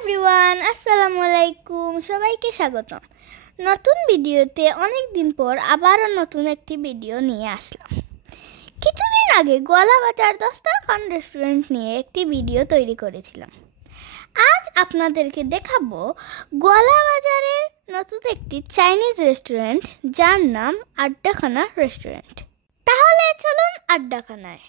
Everyone, আসসালামু আলাইকুম। সবাইকে স্বাগতম নতুন ভিডিওতে। অনেক দিন পর আবারও নতুন একটি ভিডিও নিয়ে আসলাম। কিছুদিন আগে গোয়ালাবাজার দস্তরখান রেস্টুরেন্ট নিয়ে একটি ভিডিও তৈরি করেছিলাম। আজ আপনাদেরকে দেখাবো গোয়ালাবাজারের নতুন একটি চাইনিজ রেস্টুরেন্ট, যার নাম আড্ডাখানা রেস্টুরেন্ট। তাহলে চলুন আড্ডাখানায়।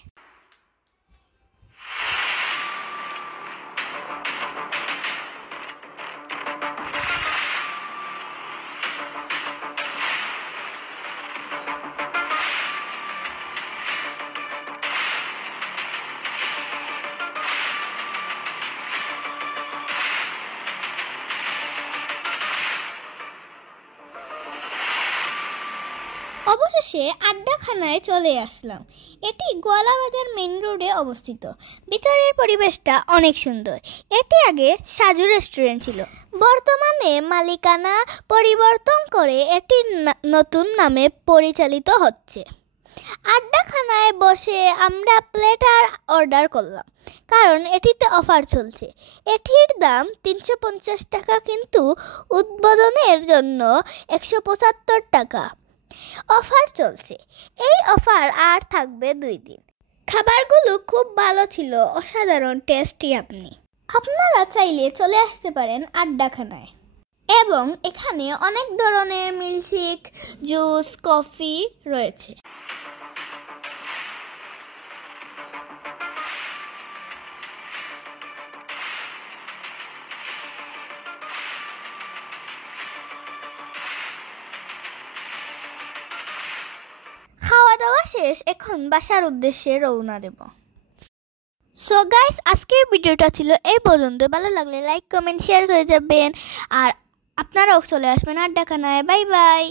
অবশেষে আড্ডাখানায় চলে আসলাম। এটি গোয়ালাবাজার মেইন রোডে অবস্থিত। ভিতরের পরিবেশটা অনেক সুন্দর। এটি আগে সাজু রেস্টুরেন্ট ছিল, বর্তমানে মালিকানা পরিবর্তন করে এটি নতুন নামে পরিচালিত হচ্ছে। আড্ডাখানায় বসে আমরা প্লেটার অর্ডার করলাম, কারণ এটিতে অফার চলছে। এটির দাম 350 টাকা, কিন্তু উদ্বোধনের জন্য 175 টাকা অফার চলছে। এই অফার আর থাকবে 2 দিন। খাবারগুলো খুব ভালো ছিল, অসাধারণ টেস্টি। আপনারা চাইলে চলে আসতে পারেন আড্ডাখানায়। এবং এখানে অনেক ধরনের মিল্কশেক, জুস, কফি রয়েছে। খাওয়া দাওয়া শেষ, এখন বাসার উদ্দেশ্যে রওনা দেব। সো গাইস, আজকের ভিডিওটা ছিল এই পর্যন্ত। ভালো লাগলে লাইক, কমেন্ট, শেয়ার করে যাবেন। আর আপনারাও চলে আসবেন আড্ডাখানায়। Bye bye.